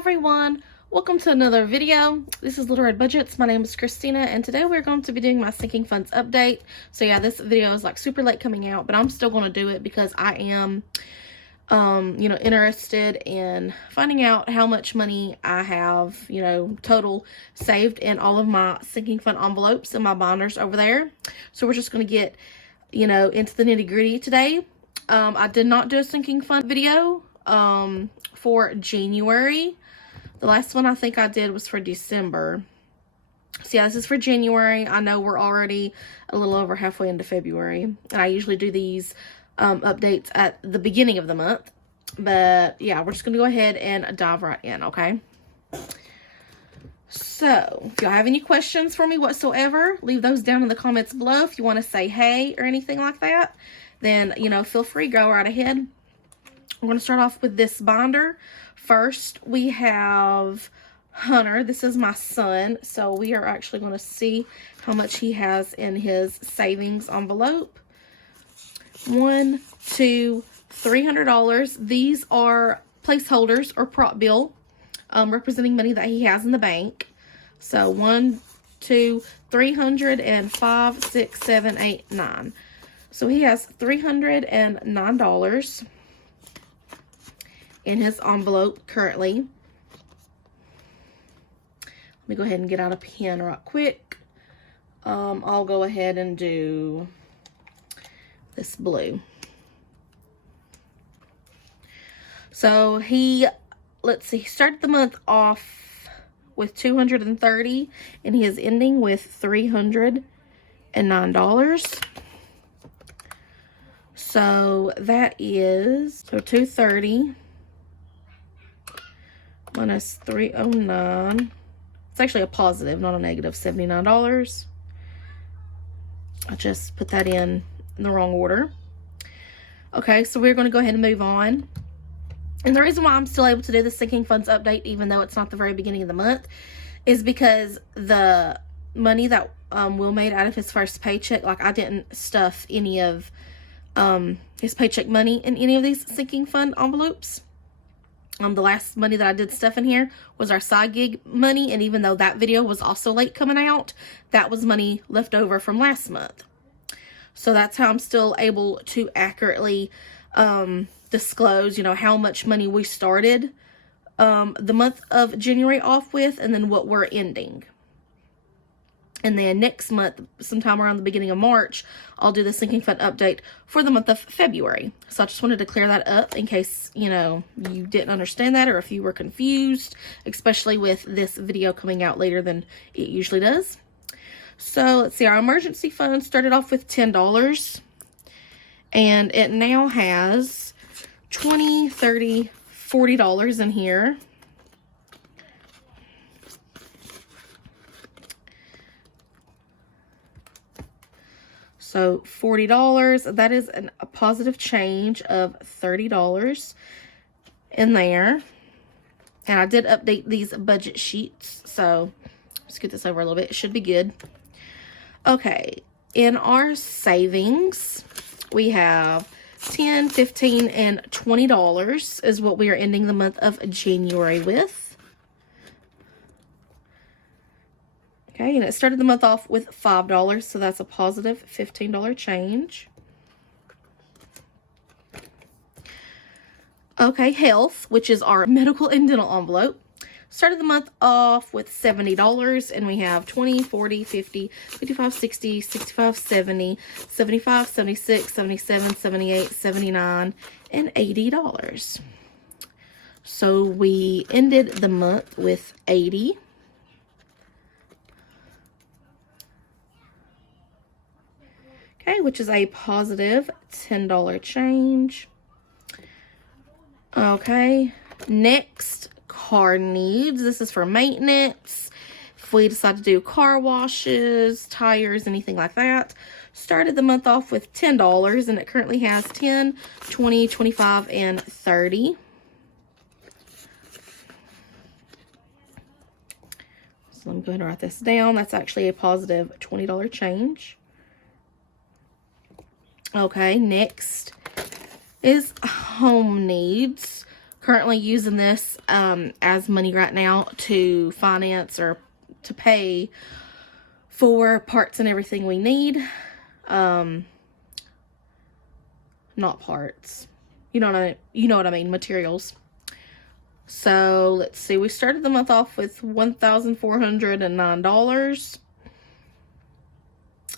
everyone, welcome to another video. This is LiQWYD Budgets. My name is Christina and today we're going to be doing my sinking funds update. So yeah, this video is like super late coming out, but I'm still going to do it because I am interested in finding out how much money I have, total saved in all of my sinking fund envelopes and my binders over there. So we're just going to get, into the nitty-gritty today. I did not do a sinking fund video for January. The last one I think I did was for December. So yeah, this is for January. I know we're already a little over halfway into February, and I usually do these updates at the beginning of the month. But yeah, we're just gonna go ahead and dive right in, okay? So if y'all have any questions for me whatsoever, leave those down in the comments below. If you want to say hey or anything like that, then feel free, go right ahead. I'm going to start off with this binder. First, we have Hunter. This is my son. So we are actually going to see how much he has in his savings envelope. $1, $2, $300. These are placeholders or prop bill, representing money that he has in the bank. So 1, 2, 300, and 5, 6, 7, 8, 9. So he has $309 in his envelope currently. Let me go ahead and get out a pen right quick. I'll go ahead and do this blue. So he started the month off with $230 and he is ending with $309. So that is, $230 minus $309. It's actually a positive, not a negative, $79. I just put that in the wrong order. Okay, so we're going to go ahead and move on. And the reason why I'm still able to do the sinking funds update, even though it's not the very beginning of the month, is because the money that Will made out of his first paycheck, like I didn't stuff any of his paycheck money in any of these sinking fund envelopes. The last money that I did stuff in here was our side gig money, and even though that video was also late coming out, that was money left over from last month. So that's how I'm still able to accurately disclose, how much money we started the month of January off with, and then what we're ending. And then next month, sometime around the beginning of March, I'll do the sinking fund update for the month of February. So I just wanted to clear that up in case, you didn't understand that or if you were confused, especially with this video coming out later than it usually does. So let's see, our emergency fund started off with $10 and it now has $20, $30, $40 in here. So $40, that is a positive change of $30 in there. And I did update these budget sheets, so let's get this over a little bit. It should be good. Okay, in our savings, we have $10, $15, and $20 is what we are ending the month of January with. Okay, and it started the month off with $5, so that's a positive $15 change. Okay, health, which is our medical and dental envelope, started the month off with $70, and we have 20, 40, 50, 55, 60, 65, 70, 75, 76, 77, 78, 79, and $80. So we ended the month with $80. Okay, which is a positive $10 change. Okay, next, car needs. This is for maintenance. If we decide to do car washes, tires, anything like that. Started the month off with $10 and it currently has 10, 20, 25, and 30. So let me go ahead and write this down. That's actually a positive $20 change. Okay, next is home needs. currently using this as money right now to finance or to pay for parts and everything we need. Not parts. You know what I mean, materials. So let's see, we started the month off with $1,409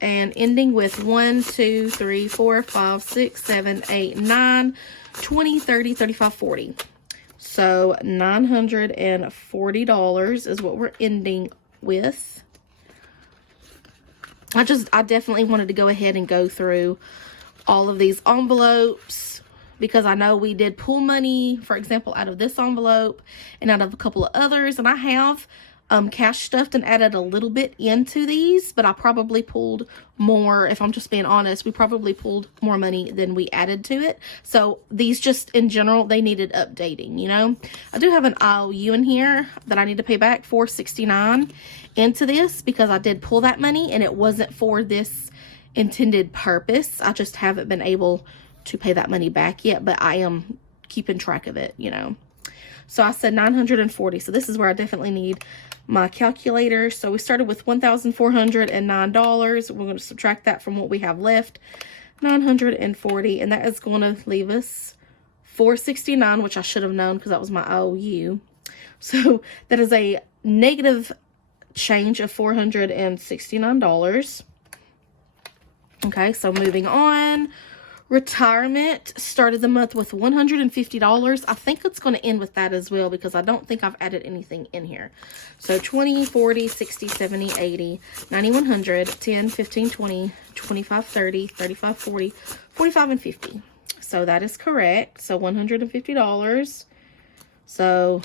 and ending with 1, 2, 3, 4, 5, 6, 7, 8, 9, 20, 30, 35, 40. So $940 is what we're ending with. I definitely wanted to go ahead and go through all of these envelopes, because I know we did pull money, for example, out of this envelope and out of a couple of others. And I have cash stuffed and added a little bit into these, but I probably pulled more. If I'm just being honest, we probably pulled more money than we added to it. So these just in general, they needed updating, you know. I do have an IOU in here that I need to pay back $469 into this, because I did pull that money and it wasn't for this intended purpose. I just haven't been able to pay that money back yet, but I am keeping track of it, you know. So I said 940. So this is where I definitely need my calculator. So we started with $1,409. We're going to subtract that from what we have left, 940, and that is going to leave us $469, which I should have known because that was my IOU. So that is a negative change of $469. Okay, so moving on. Retirement started the month with $150. I think it's going to end with that as well, because I don't think I've added anything in here. So 20, 40, 60, 70, 80, 90, 100, 10, 15, 20, 25, 30, 35, 40, 45, and 50. So that is correct. So $150. So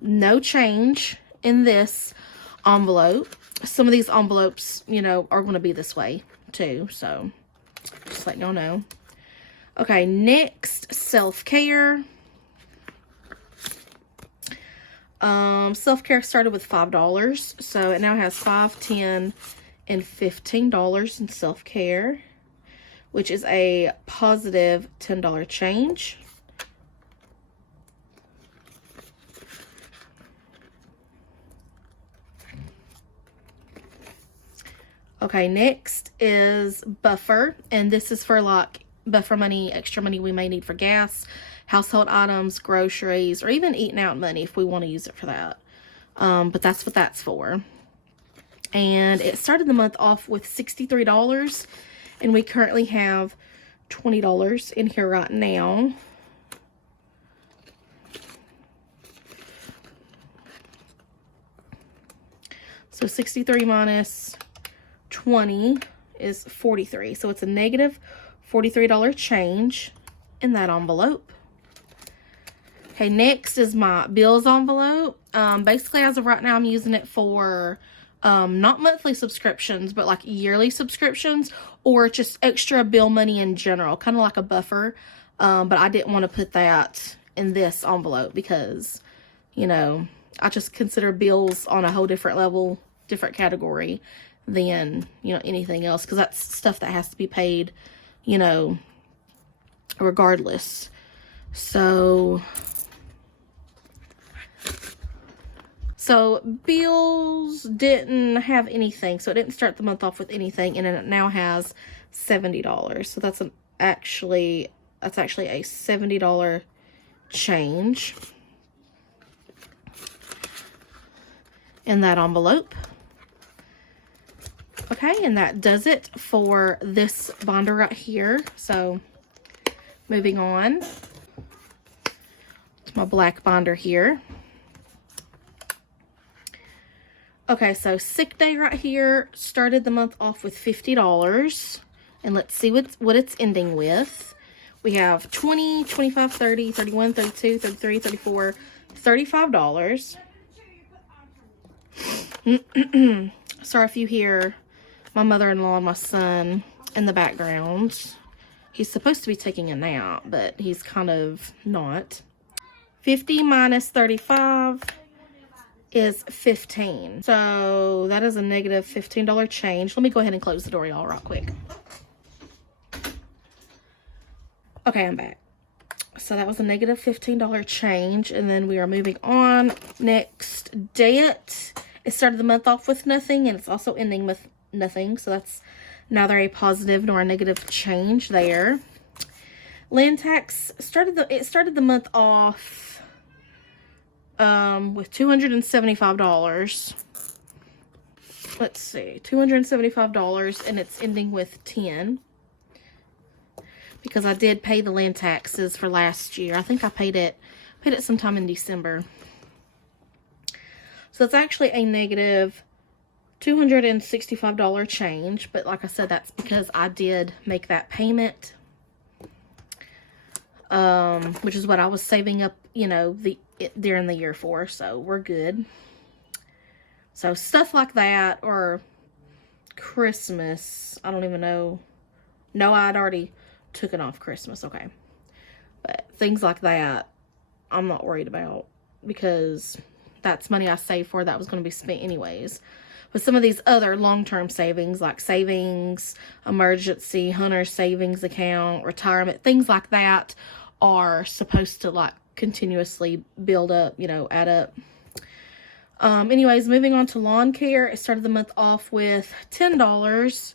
no change in this envelope. Some of these envelopes, you know, are going to be this way too. So just letting y'all know. Okay, next, self-care. Self-care started with $5. So it now has $5, $10, and $15 in self-care, which is a positive $10 change. Okay, next is buffer, and this is for like buffer money, extra money we may need for gas, household items, groceries, or even eating out money if we want to use it for that. But that's what that's for. And it started the month off with $63, and we currently have $20 in here right now. So 63 minus 20 is 43. So it's a negative $43 change in that envelope. Okay, next is my bills envelope. Basically, as of right now, I'm using it for not monthly subscriptions, but like yearly subscriptions, or just extra bill money in general, kind of like a buffer. But I didn't want to put that in this envelope because, you know, I just consider bills on a whole different level, different category than, you know, anything else, because that's stuff that has to be paid, you know, regardless. So bills didn't have anything, so it didn't start the month off with anything, and it now has $70. So that's actually a $70 change in that envelope. Okay, and that does it for this binder right here. So moving on to my black binder here. Okay, so sick day right here started the month off with $50. And let's see what it's ending with. We have 20, 25, 30, 31, 32, 33, 34, $35. Sorry if you hear my mother-in-law and my son in the background. He's supposed to be taking a nap, but he's kind of not. 50 minus 35 is 15. So that is a negative $15 change. Let me go ahead and close the door, y'all, real quick. Okay, I'm back. So that was a negative $15 change. And then we are moving on. Next, debt. It started the month off with nothing, and it's also ending with nothing. So that's neither a positive nor a negative change there. Land tax started the month off with $275. Let's see, $275, and it's ending with 10. Because I did pay the land taxes for last year. I think I paid it sometime in December. So it's actually a negative $265 change, but like I said, that's because I did make that payment, which is what I was saving up, you know, during the year for. So we're good. So stuff like that, or Christmas, I don't even know. No, I'd already taken off Christmas, okay. But things like that, I'm not worried about, because that's money I saved for that was going to be spent anyways. But some of these other long-term savings, like savings, emergency, hunter savings account, retirement, things like that, are supposed to like continuously build up, you know, add up. Anyways, moving on to lawn care. It started the month off with $10,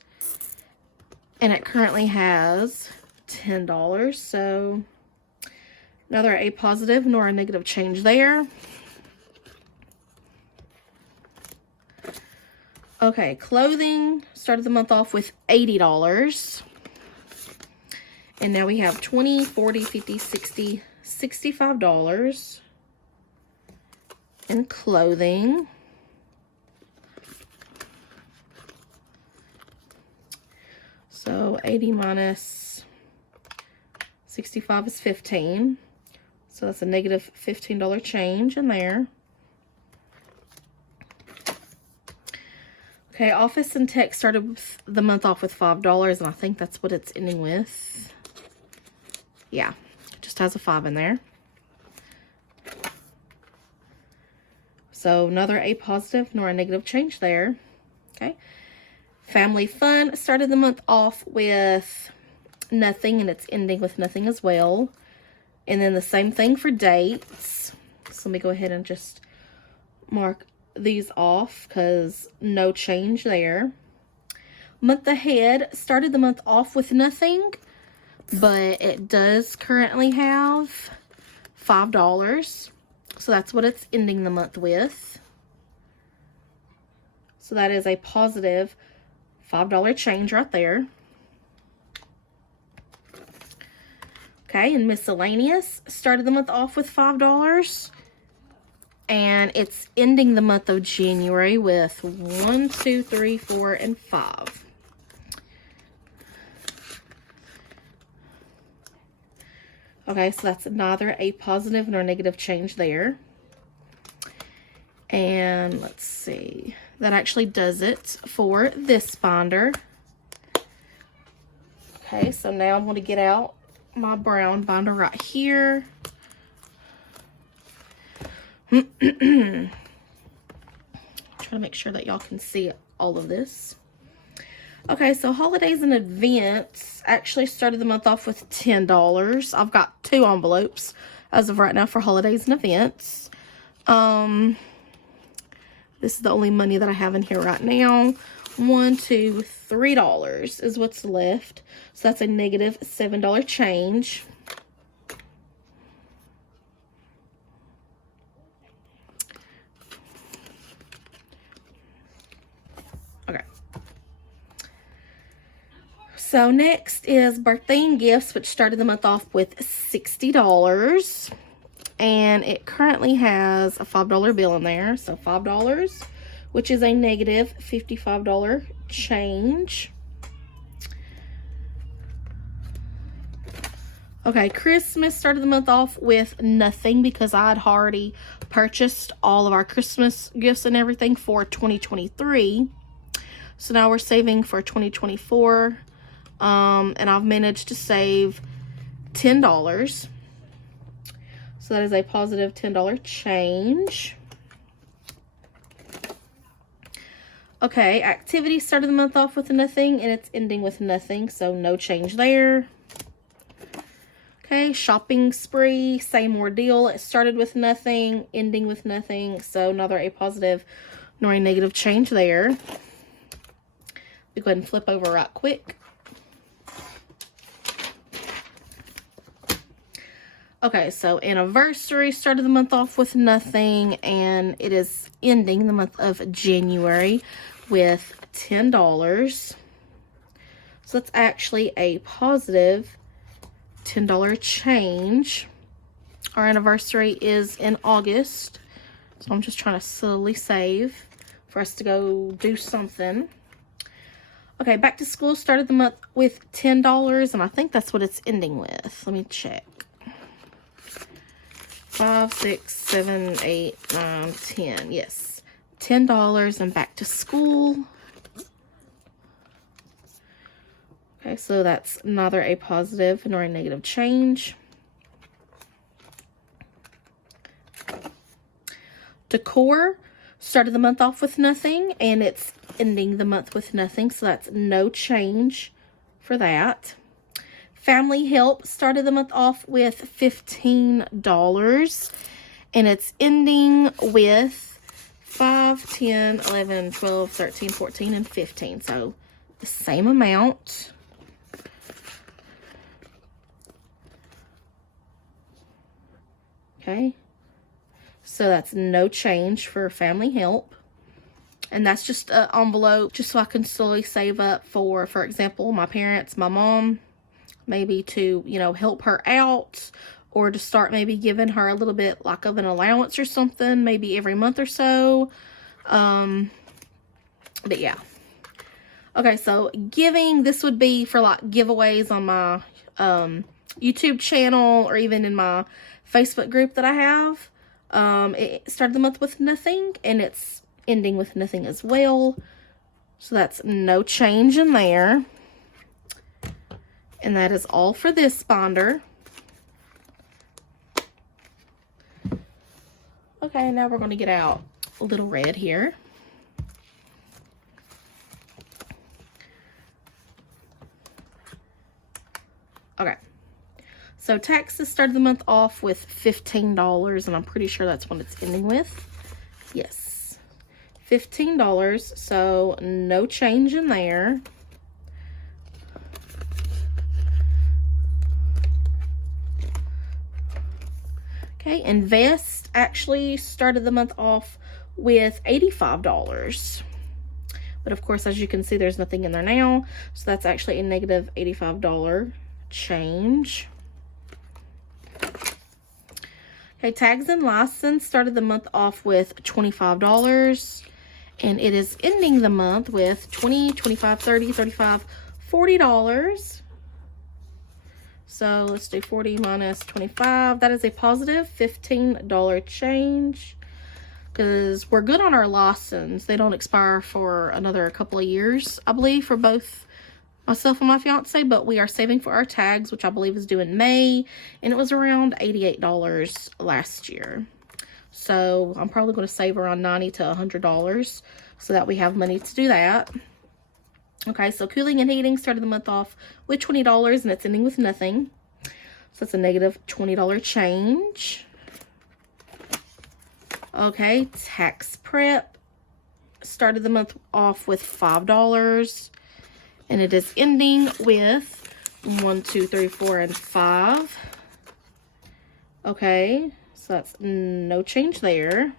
and it currently has $10. So neither a positive nor a negative change there. Okay, clothing started the month off with $80. And now we have $20, $40, $50, $60, $65 in clothing. So 80 minus 65 is 15. So that's a negative $15 change in there. Okay, office and tech started the month off with $5, and I think that's what it's ending with. Yeah, it just has a 5 in there. So neither a positive nor a negative change there. Okay. Family fun started the month off with nothing, and it's ending with nothing as well. And then the same thing for dates. So let me go ahead and just mark these off because no change there. Month ahead started the month off with nothing, but it does currently have $5. So that's what it's ending the month with. So that is a positive $5 change right there. Okay, and miscellaneous started the month off with $5. And it's ending the month of January with 1, 2, 3, 4, and 5. Okay, so that's neither a positive nor negative change there. And let's see. That actually does it for this binder. Okay, so now I'm going to get out my brown binder right here. Try to make sure that y'all can see all of this. Okay, so holidays and events actually started the month off with $10. I've got 2 envelopes as of right now for holidays and events. This is the only money that I have in here right now. $1, $2, $3 is what's left. So that's a negative $7 change. Okay. So next is birthday and gifts, which started the month off with $60. And it currently has a $5 bill in there. So $5, which is a negative $55 change. Okay, Christmas started the month off with nothing because I had already purchased all of our Christmas gifts and everything for 2023. So now we're saving for 2024. And I've managed to save $10. So that is a positive $10 change. Okay, activity started the month off with nothing, and it's ending with nothing, so no change there. Okay, shopping spree, same ordeal. It started with nothing, ending with nothing. So neither a positive nor a negative change there. Let me go ahead and flip over right quick. Okay, so anniversary started the month off with nothing, and it is ending the month of January with $10. So that's actually a positive $10 change. Our anniversary is in August, so I'm just trying to slowly save for us to go do something. Okay, back to school started the month with $10, and I think that's what it's ending with. Let me check. 5, 6, 7, 8, 9, 10. Yes, $10 and back to school. Okay, so that's neither a positive nor a negative change. Decor started the month off with nothing, and it's ending the month with nothing, so that's no change for that. Family help started the month off with $15, and it's ending with 5, 10, 11, 12, 13, 14, and 15. So the same amount. Okay. So that's no change for family help. And that's just an envelope just so I can slowly save up for example, my parents, my mom, maybe to, you know, help her out, or to start maybe giving her a little bit like of an allowance or something, maybe every month or so. But yeah. Okay, so giving, this would be for like giveaways on my YouTube channel, or even in my Facebook group that I have. It started the month with nothing, and it's ending with nothing as well. So that's no change in there. And that is all for this binder. Okay, now we're going to get out a little red here. Okay. So taxes started the month off with $15, and I'm pretty sure that's what it's ending with. Yes. $15, so no change in there. Okay, Invest actually started the month off with $85. But of course, as you can see, there's nothing in there now. So that's actually a negative $85 change. Okay, Tags and License started the month off with $25. And it is ending the month with $20, $25, $30, $35, $40. So let's do 40 minus 25. That is a positive $15 change, because we're good on our license. They don't expire for another couple of years, I believe, for both myself and my fiance, but we are saving for our tags, which I believe is due in May, and it was around $88 last year. So I'm probably going to save around $90 to $100 so that we have money to do that. Okay, so Cooling and Heating started the month off with $20, and it's ending with nothing. So it's a negative $20 change. Okay, Tax Prep started the month off with $5, and it is ending with 1, 2, 3, 4, and 5. Okay, so that's no change there.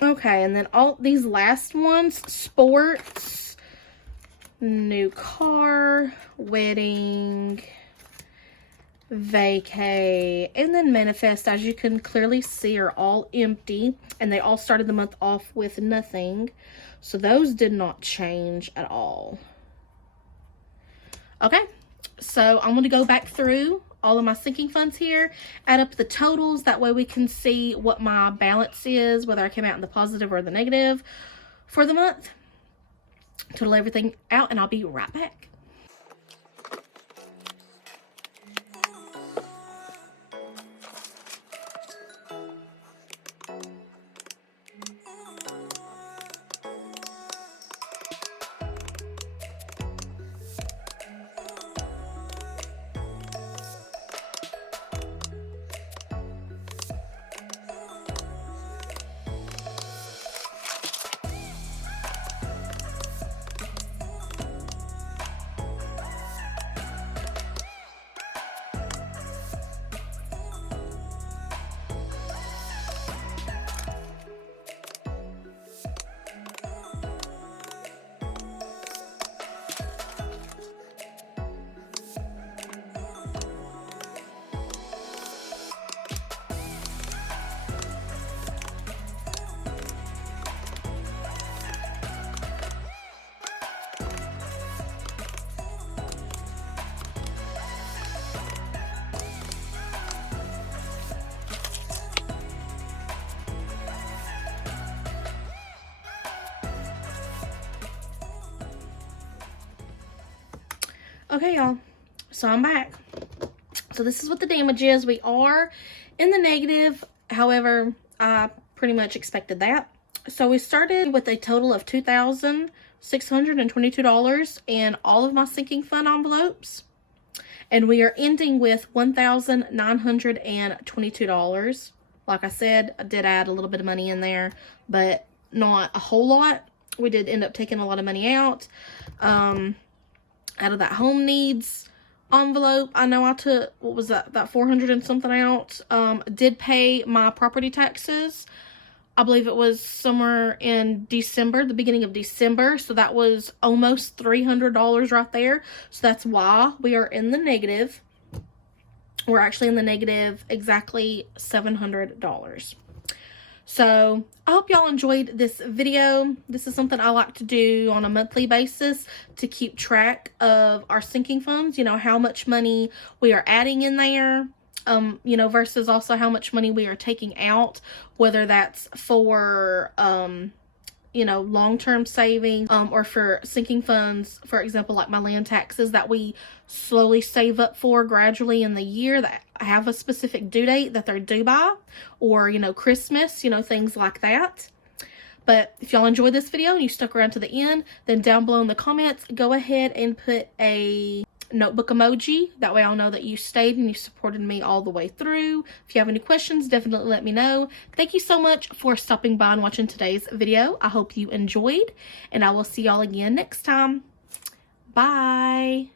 Okay, and then all these last ones, sports, new car, wedding, vacay, and then manifest, as you can clearly see, are all empty, and they all started the month off with nothing. So those did not change at all. Okay, so I'm going to go back through all of my sinking funds here, add up the totals. That way we can see what my balance is, whether I came out in the positive or the negative for the month. Total everything out, and I'll be right back. Okay, y'all, so I'm back. So this is what the damage is. We are in the negative. However, I pretty much expected that. So we started with a total of $2,622 in all of my sinking fund envelopes. And we are ending with $1,922. Like I said, I did add a little bit of money in there, but not a whole lot. We did end up taking a lot of money out of that home needs envelope. I know I took, what was that 400 and something out. Did pay my property taxes. I believe it was somewhere in December, the beginning of December. So that was almost $300 right there. So that's why we are in the negative. We're actually in the negative exactly $700. So I hope y'all enjoyed this video. This is something I like to do on a monthly basis to keep track of our sinking funds, you know, how much money we are adding in there. You know, versus also how much money we are taking out, whether that's for, you know, long-term savings, or for sinking funds, for example, like my land taxes that we slowly save up for gradually in the year that have a specific due date that they're due by, or, you know, Christmas, you know, things like that. But if y'all enjoyed this video and you stuck around to the end, then down below in the comments, go ahead and put a notebook emoji. That way I'll know that you stayed and you supported me all the way through. If you have any questions, definitely let me know. Thank you so much for stopping by and watching today's video. I hope you enjoyed, and I will see y'all again next time. Bye.